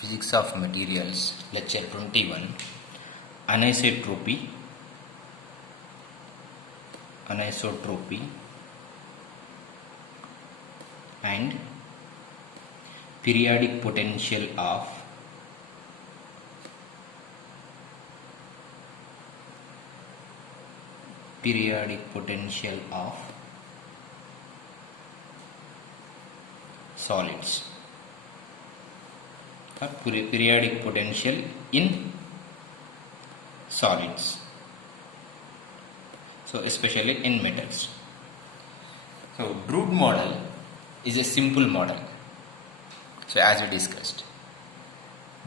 Physics of Materials, Lecture 21, Anisotropy and periodic potential of solids, or periodic potential in solids, so especially in metals. So Drude model is a simple model, so as we discussed,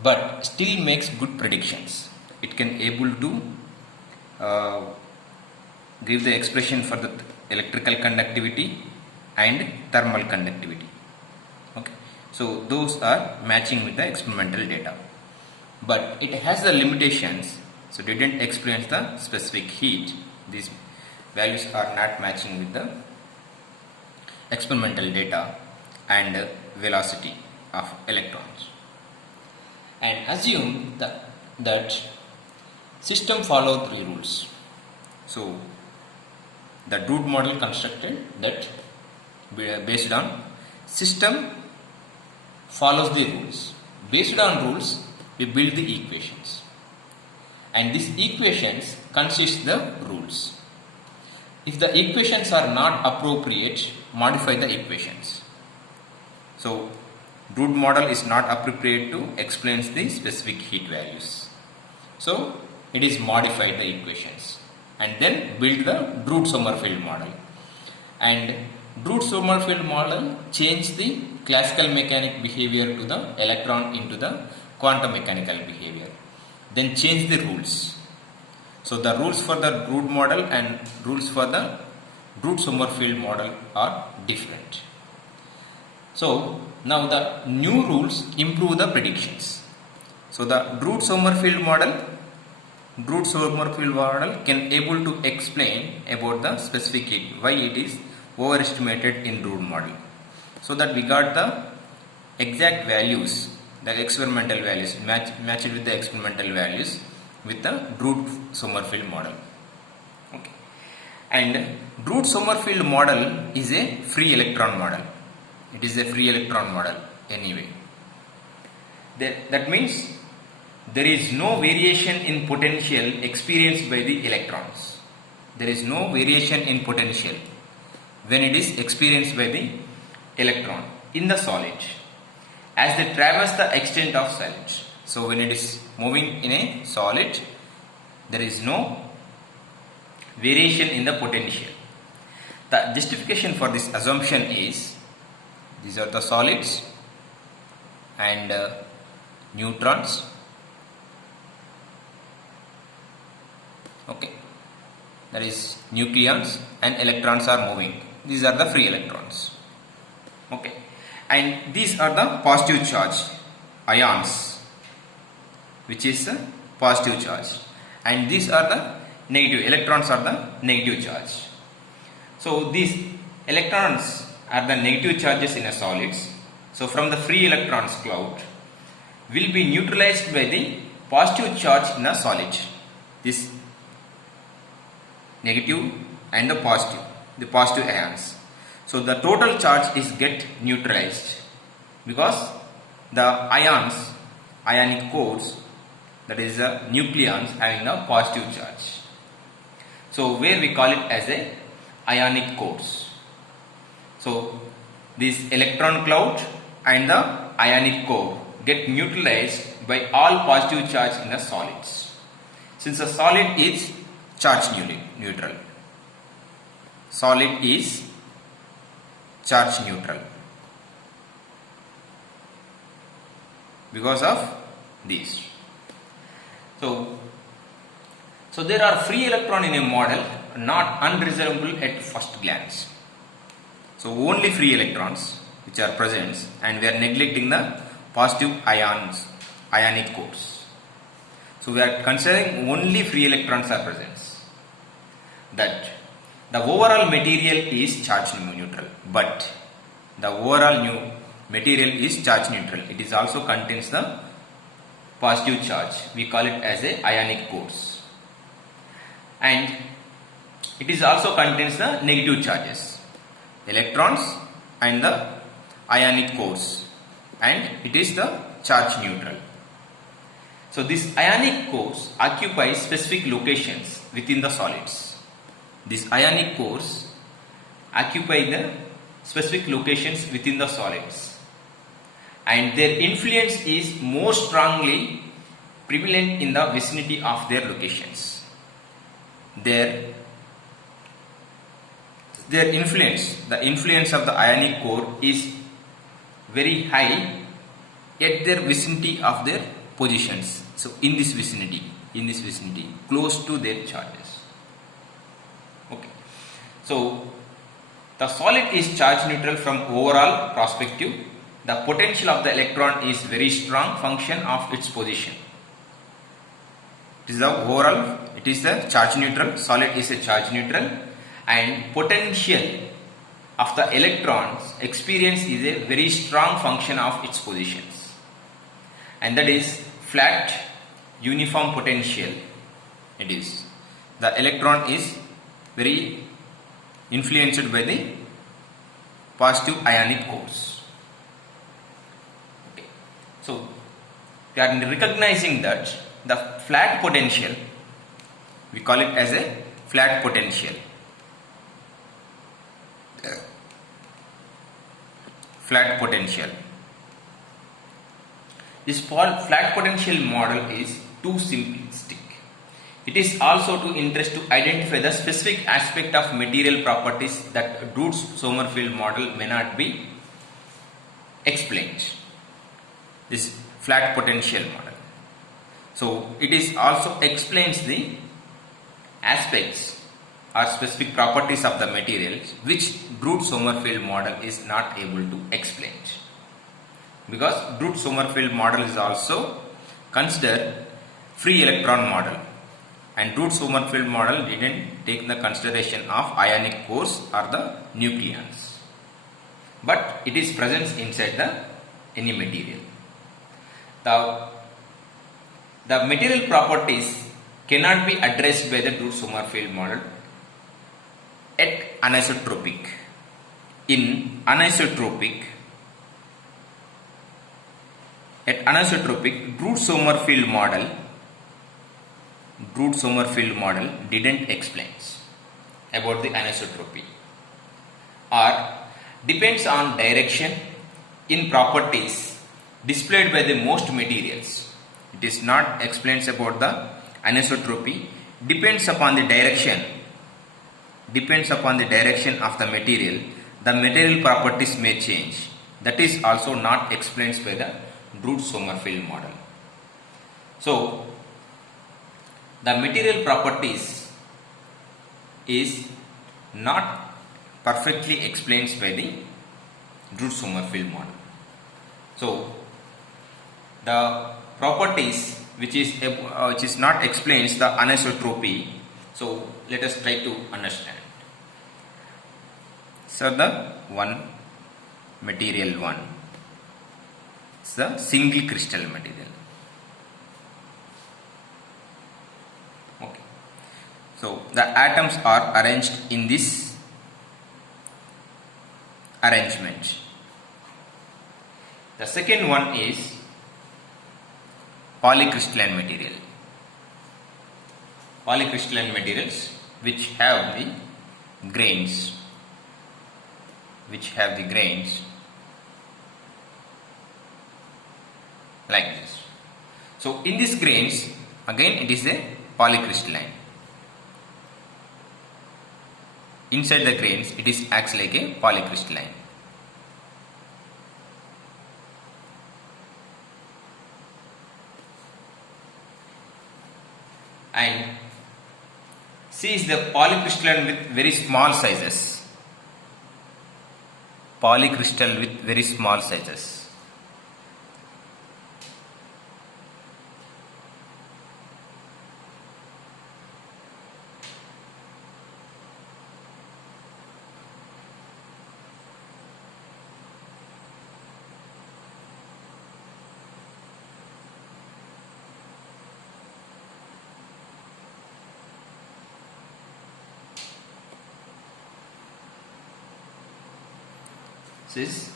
but still makes good predictions. It can able to give the expression for the electrical conductivity and thermal conductivity. Okay, so those are matching with the experimental data, but it has the limitations, so didn't experience the specific heat. These values are not matching with the experimental data and velocity of electrons. And assume that system follow three rules. So the Drude model constructed that based on system follows the rules. Based on rules, we build the equations, and these equations consist the rules. If the equations are not appropriate, modify the equations. So Drude model is not appropriate to explain the specific heat values, so it is modified the equations and then build the Drude-Sommerfeld model. And Drude-Sommerfeld model change the classical mechanic behavior to the electron into the quantum mechanical behavior, then change the rules. So the rules for the Drude model and rules for the Drude-Sommerfeld model are different. So now the new rules improve the predictions. So the Drude-Sommerfeld model can able to explain about the specific heat, why it is overestimated in Drude model, so that we got the exact values, the experimental values matched with the experimental values with the Drude-Sommerfeld model. Okay, and Drude-Sommerfeld model is a free electron model. It is a free electron model anyway. That means there is no variation in potential experienced by the electrons. There is no variation in potential when it is experienced by the electron in the solid as they traverse the extent of solid. So when it is moving in a solid, there is no variation in the potential. The justification for this assumption is, these are the solids and neutrons. Okay, that is nucleons and electrons are moving. These are the free electrons. Okay, and these are the positive charge ions, which is a positive charge, and these are the negative electrons are the negative charge. So these electrons are the negative charges in a solids. So from the free electrons cloud will be neutralized by the positive charge in a solid. This negative and the positive ions. So the total charge is get neutralized because the ionic cores, that is the nucleons having a positive charge. So where we call it as a ionic cores. So this electron cloud and the ionic core get neutralized by all positive charge in the solids. Since the solid is charge neutral. Solid is charge neutral because of these. So there are free electron in a model not unreasonable at first glance. So only free electrons which are present, and we are neglecting the positive ionic cores. So we are considering only free electrons are present. That the overall material is charge neutral, but the overall new material is charge neutral. It is also contains the positive charge. We call it as a ionic cores. And it is also contains the negative charges, electrons and the ionic cores, and it is the charge neutral. So these ionic cores occupy specific locations within the solids. These ionic cores occupy the specific locations within the solids, and their influence is more strongly prevalent in the vicinity of their locations. Their influence, the influence of the ionic core is very high at their vicinity of their positions. So in this vicinity, close to their charges. Okay. So the solid is charge neutral from overall perspective. The potential of the electron is very strong function of its position. It is the overall, it is the charge neutral, solid is a charge neutral, and potential of the electrons experience is a very strong function of its positions, and that is flat uniform potential. It is the electron is very influenced by the positive ionic cores. Okay. So we are recognizing that the flat potential, we call it as a flat potential. Flat potential. This flat potential model is too simplistic. It is also too interest to identify the specific aspect of material properties that Drude-Sommerfeld model may not be explained. This flat potential model. So it is also explains the aspects or specific properties of the materials which Drude-Sommerfeld model is not able to explain. Because Drude-Sommerfeld model is also considered free electron model, and Drude-Sommerfeld model didn't take the consideration of ionic cores or the nucleons, but it is present inside any material. The material properties cannot be addressed by the Drude-Sommerfeld model at anisotropic. In anisotropic, Drude-Sommerfeld model didn't explain about the anisotropy, or depends on direction in properties displayed by the most materials. It is not explains about the anisotropy, depends upon the direction of the material properties may change. That is also not explained by the Drude-Sommerfeld model. So the material properties is not perfectly explained by the Drude-Sommerfeld model. So the properties which is not explains the anisotropy. So let us try to understand. So the material 1 is the single crystal material. Okay. So the atoms are arranged in this arrangement. The second one is polycrystalline material. Polycrystalline materials which have the grains. Like this. So in these grains, again it is a polycrystalline. Inside the grains, it is acts like a polycrystalline. And C is the polycrystalline with very small sizes. Polycrystal with very small sizes. is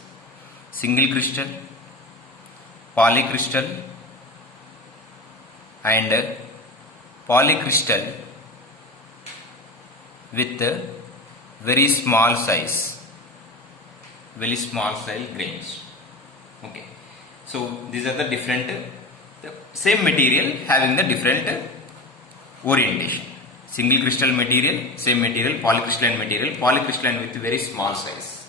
single crystal, polycrystal and polycrystal with very small size grains. Okay, so these are the different same material having the different orientation. Single crystal material, same material, polycrystalline with very small size.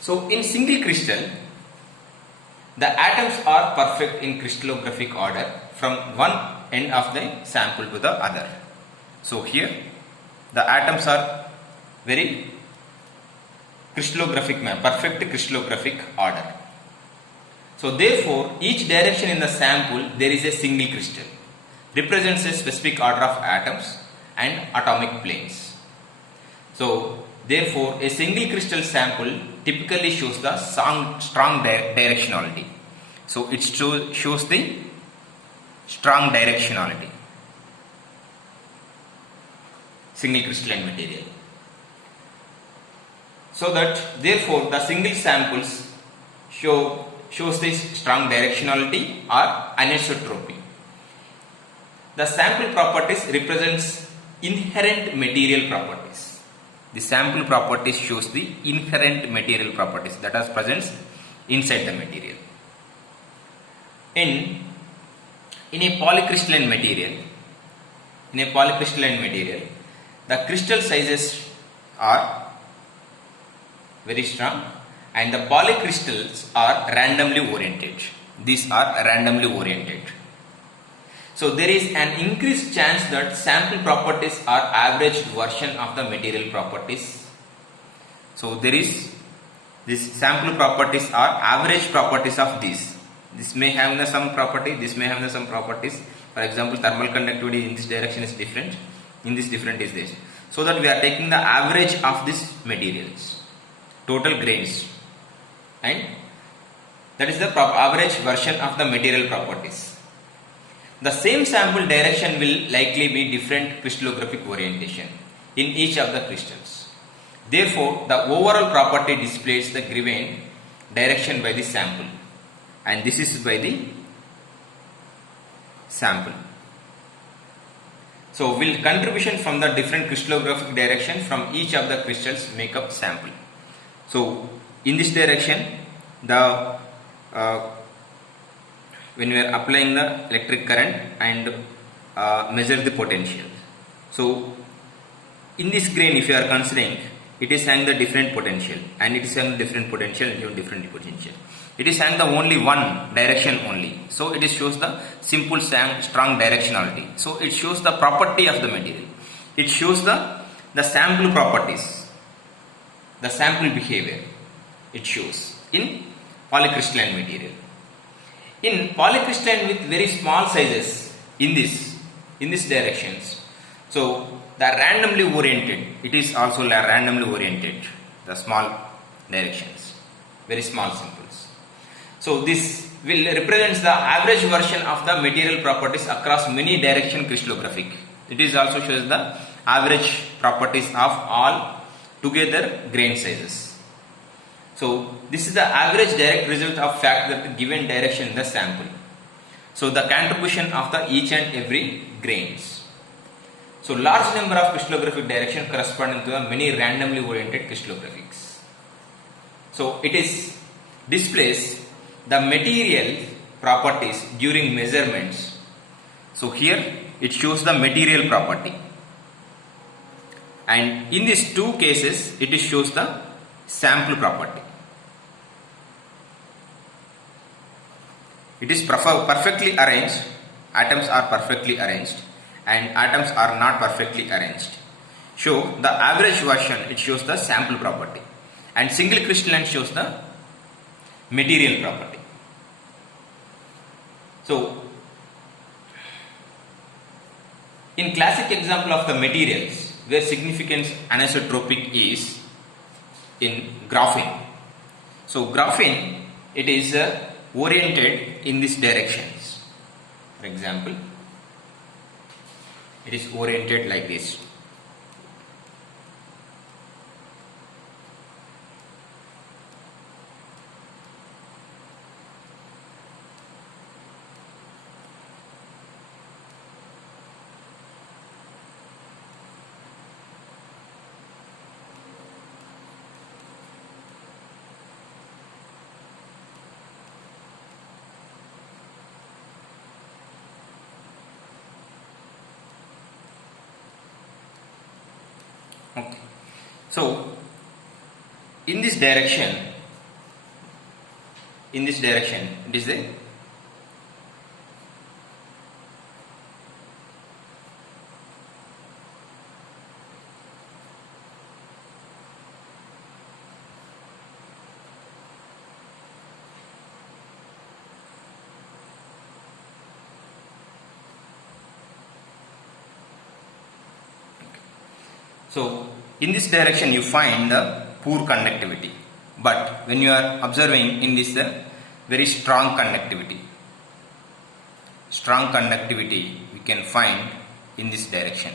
So in single crystal, the atoms are perfect in crystallographic order from one end of the sample to the other. So here the atoms are very perfect crystallographic order. So therefore each direction in the sample there is a single crystal, represents a specific order of atoms and atomic planes. So therefore a single crystal sample typically shows the strong directionality. So it shows the strong directionality, single crystalline material. So that therefore the single samples shows this strong directionality or anisotropy. The sample properties represents inherent material properties. The sample properties shows the inherent material properties that are present inside the material. In a polycrystalline material, the crystal sizes are very strong and the polycrystals are randomly oriented. These are randomly oriented. So there is an increased chance that sample properties are averaged version of the material properties. So there is this sample properties are average properties of these. This may have some property, this may have some properties. For example, thermal conductivity in this direction is different, in this different is this. So that we are taking the average of these materials, total grains, and that is the average version of the material properties. The same sample direction will likely be different crystallographic orientation in each of the crystals. Therefore, the overall property displays the given direction by the sample, and this is by the sample. So, will contribution from the different crystallographic direction from each of the crystals make up sample. So, in this direction, the when we are applying the electric current and measure the potential. So in this grain, if you are considering, it is having the different potential and it is having different potential and different potential. It is having the only one direction only. So it shows the simple strong directionality. So it shows the property of the material. It shows the sample properties, the sample behavior. It shows in polycrystalline material. In polycrystalline with very small sizes in this directions, so they are randomly oriented. It is also randomly oriented, the small directions, very small samples. So this will represents the average version of the material properties across many direction crystallographic. It is also shows the average properties of all together grain sizes. So this is the average direct result of fact that the given direction in the sample. So the contribution of the each and every grains. So large number of crystallographic direction corresponding to the many randomly oriented crystallographics. So it is displays the material properties during measurements. So here it shows the material property, and in these two cases it shows the sample property. It is perfectly arranged, atoms are perfectly arranged and atoms are not perfectly arranged. So the average version, it shows the sample property, and single crystalline shows the material property. So in classic example of the materials where significance anisotropic is in graphene. So graphene, it is oriented in these directions. For example, it is oriented like this. Okay. So in this direction, it is the so in this direction you find the poor conductivity, but when you are observing in this very strong conductivity we can find in this direction.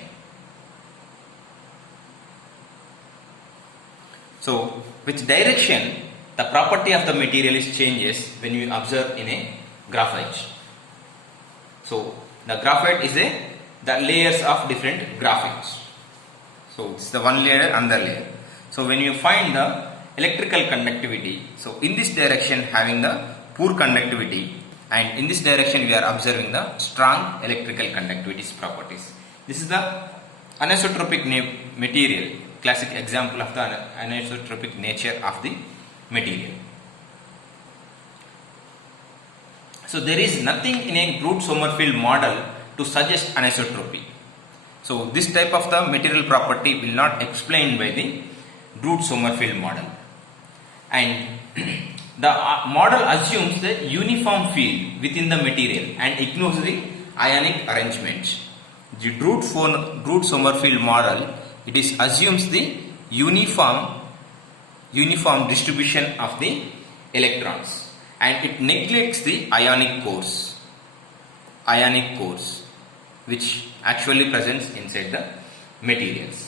So which direction the property of the material is changes when you observe in a graphite. So the graphite is the layers of different graphites. So it's the one layer, another layer. So when you find the electrical conductivity, so in this direction having the poor conductivity, and in this direction we are observing the strong electrical conductivity properties. This is the anisotropic material, classic example of the anisotropic nature of the material. So there is nothing in a Drude-Sommerfeld model to suggest anisotropy. So this type of the material property will not explained by the Drude-Sommerfeld model, and the model assumes the uniform field within the material and ignores the ionic arrangements. The Drude-Sommerfeld model, it is assumes the uniform distribution of the electrons, and it neglects the ionic cores which actually presents inside the materials.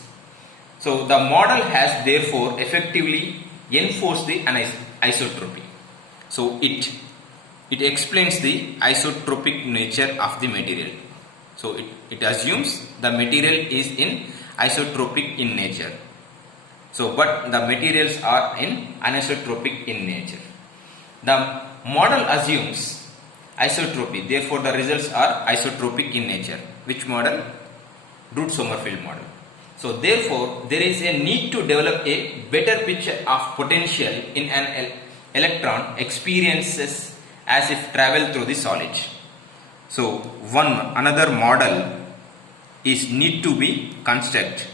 So the model has therefore effectively enforced the isotropy. So it explains the isotropic nature of the material. So it assumes the material is in isotropic in nature. So but the materials are in anisotropic in nature. The model assumes isotropy, therefore the results are isotropic in nature. Which model? Drude-Sommerfeld model. So therefore there is a need to develop a better picture of potential in an electron experiences as if travel through the solid. So another model is need to be construct,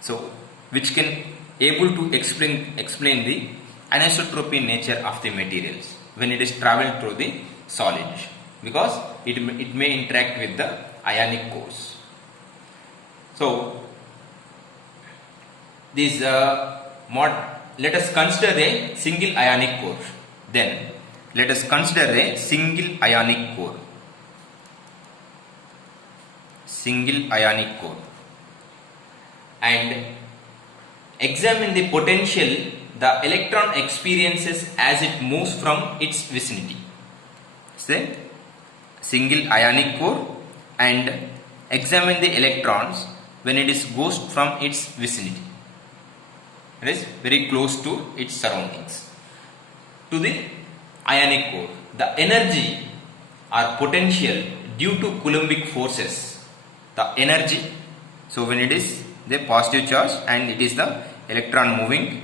so which can able to explain the anisotropy nature of the materials when it is traveled through the solid, because it may interact with the ionic cores. So this let us consider a single ionic core. Then let us consider a single ionic core. And examine the potential the electron experiences as it moves from its vicinity. Say single ionic core, and examine the electrons when it is goes from its vicinity. It is very close to its surroundings. To the ionic core, the energy or potential due to Coulombic forces, the energy, so when it is the positive charge and it is the electron moving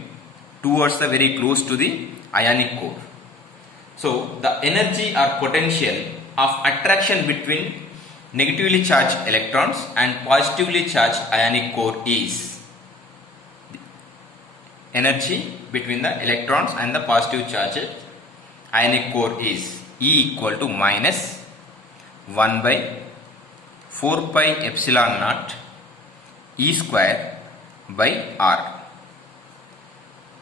towards the very close to the ionic core. So the energy or potential of attraction between negatively charged electrons and positively charged ionic core is, energy between the electrons and the positive charged ionic core is E equal to minus 1 by 4 pi epsilon naught E square by R.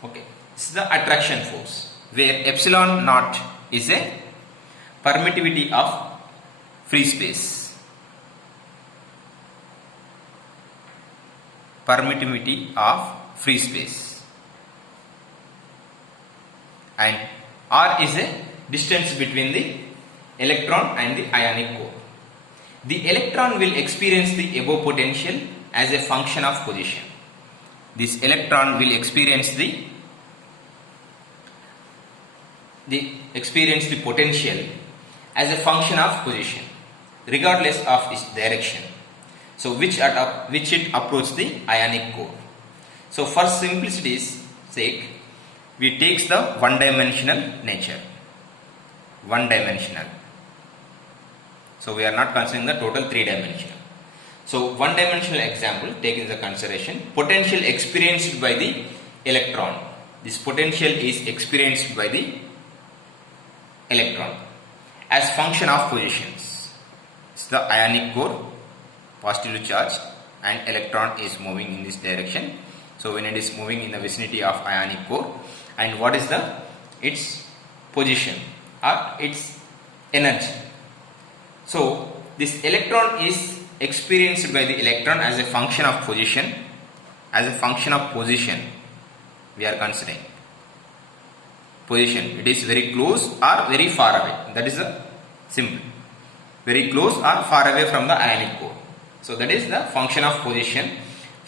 Okay, this is the attraction force, where epsilon naught is a permittivity of free space. And R is a distance between the electron and the ionic core. The electron will experience the above potential as a function of position. This electron will experience the potential as a function of position regardless of its direction. So which it approach the ionic core. So for simplicity's sake, we take the one-dimensional nature. One-dimensional. So we are not considering the total three-dimensional. So one-dimensional example take into consideration potential experienced by the electron. This potential is experienced by the electron as function of positions. It's the ionic core, positively charged, and electron is moving in this direction. So when it is moving in the vicinity of ionic core, and what is its position or its energy. So this electron is experienced by the electron as a function of position. As a function of position, we are considering position. It is very close or very far away. That is the symbol. Very close or far away from the ionic core. So that is the function of position.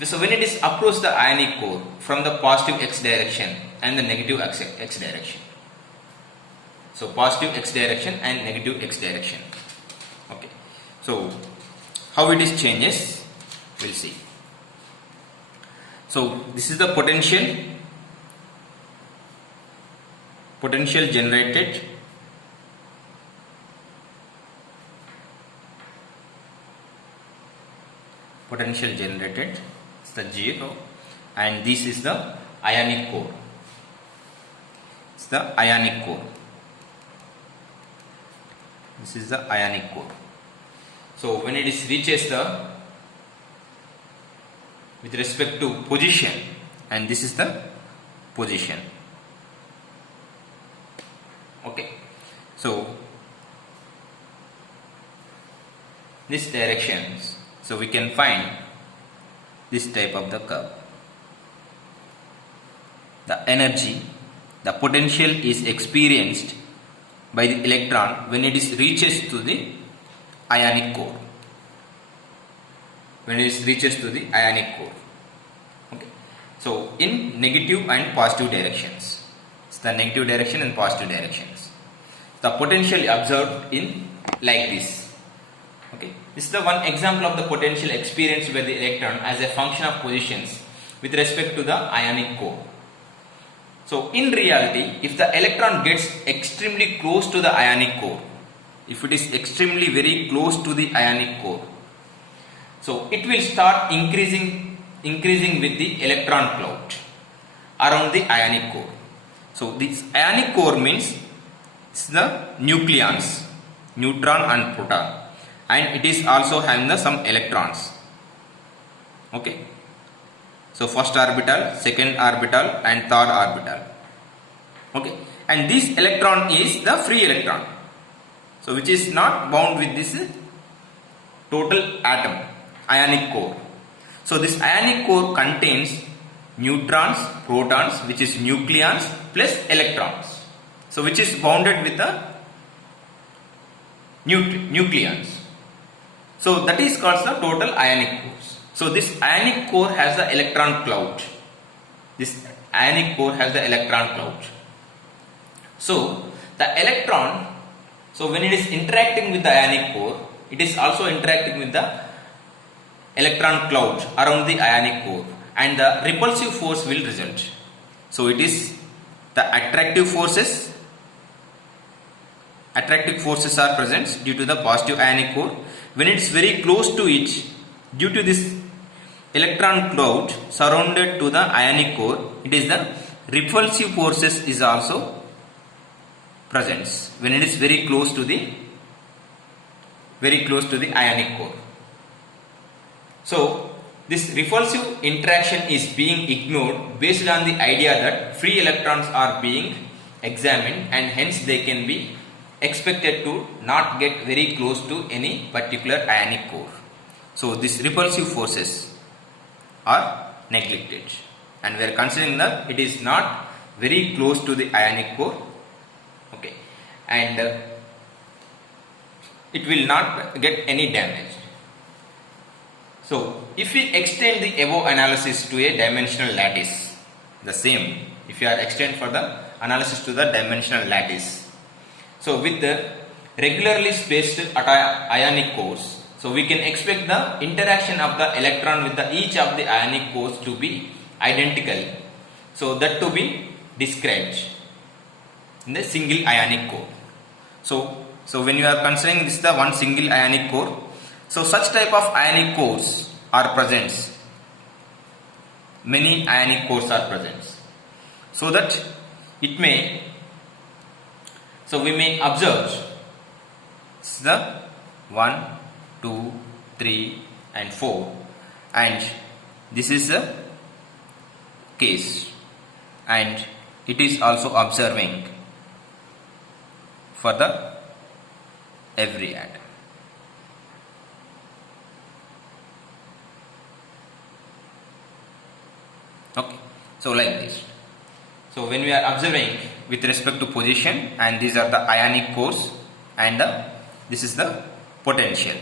So when it is approach the ionic core from the positive x direction and the negative x direction. So positive x direction and negative x direction. Okay. So how it is changes, we'll see. So this is the potential generated is the 0, and this is the ionic core. It's the ionic core. This is the ionic core. So when it is reaches the with respect to position, and this is the position. Okay. So this directions. So we can find this type of the curve. The energy, the potential is experienced by the electron when it is reaches to the ionic core. When it reaches to the ionic core. Okay. So in negative and positive directions. It's the negative direction and positive directions. The potential observed in like this. Okay. This is the one example of the potential experienced by the electron as a function of positions with respect to the ionic core. So in reality, if the electron gets extremely close to the ionic core, if it is extremely very close to the ionic core, so it will start increasing with the electron cloud around the ionic core. So this ionic core means it's the nucleons, neutron and proton, and it is also having some electrons. Okay. So first orbital, second orbital and third orbital. Okay. And this electron is the free electron. So which is not bound with this total atom, ionic core. So this ionic core contains neutrons, protons, which is nucleons plus electrons. So which is bounded with the nucleons. So that is called the total ionic cores. So this ionic core has the electron cloud. This ionic core has the electron cloud. So the electron, so when it is interacting with the ionic core, it is also interacting with the electron cloud around the ionic core, and the repulsive force will result. So it is the attractive forces are present due to the positive ionic core. When it is very close to it, due to this electron cloud surrounded to the ionic core, it is the repulsive forces is also present when it is very close to the ionic core. So this repulsive interaction is being ignored based on the idea that free electrons are being examined, and hence they can be expected to not get very close to any particular ionic core. So these repulsive forces are neglected, and we are considering that it is not very close to the ionic core. Okay, and it will not get any damage. So if we extend the above analysis to a dimensional lattice, the same, if you are extend for the analysis to the dimensional lattice, so with the regularly spaced ionic cores, So we can expect the interaction of the electron with the each of the ionic cores to be identical. So that to be described in the single ionic core. So when you are considering this the one single ionic core, so such type of ionic cores are present. Many ionic cores are present. So that it may, so we may observe the 1, 2, 3 and 4, and this is the case, and it is also observing for the every atom. Okay, so like this. So when we are observing with respect to position, and these are the ionic cores, and this is the potential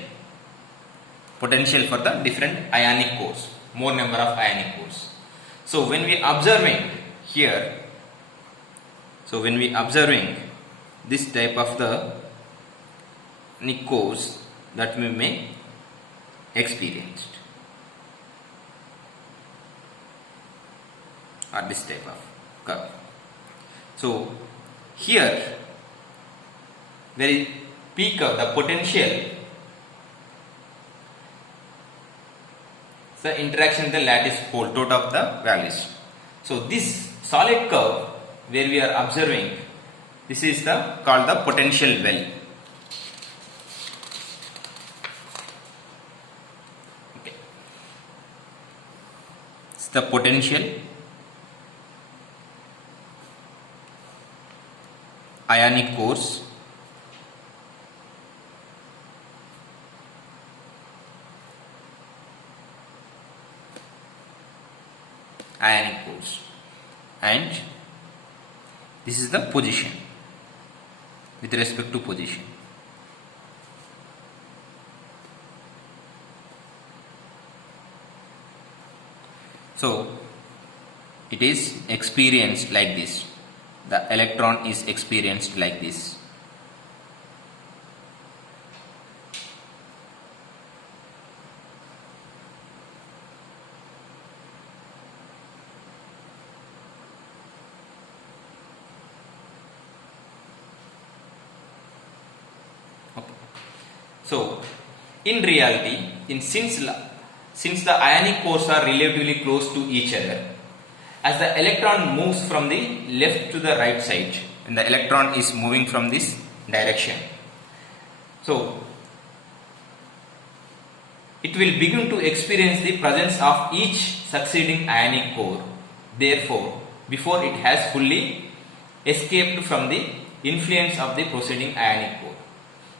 for the different ionic cores, more number of ionic cores. So when we observing here, so when we observing this type of the ionic cores that we may experienced, or this type of curve. So here very peak of the potential, the interaction in the lattice pole total of the values. So this solid curve where we are observing, this is the called the potential well. Okay. It's the potential ionic cores and this is the position with respect to position. So it is experienced like this, the electron is experienced like this. Okay. So in reality, since the ionic cores are relatively close to each other, as the electron moves from the left to the right side, and the electron is moving from this direction, so it will begin to experience the presence of each succeeding ionic core. Therefore, before it has fully escaped from the influence of the preceding ionic core,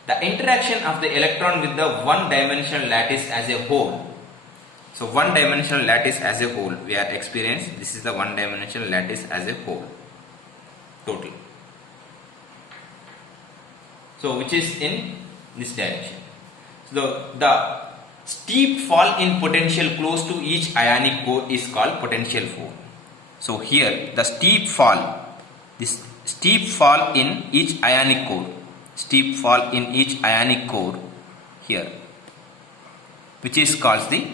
the interaction of the electron with the one-dimensional lattice as a whole. So one-dimensional lattice as a whole we are experiencing. This is the one-dimensional lattice as a whole total. So which is in this direction. So the steep fall in potential close to each ionic core is called potential fall. So here the steep fall in each ionic core, here, which is called the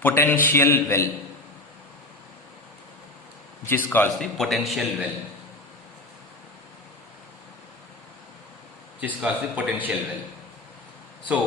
potential well. So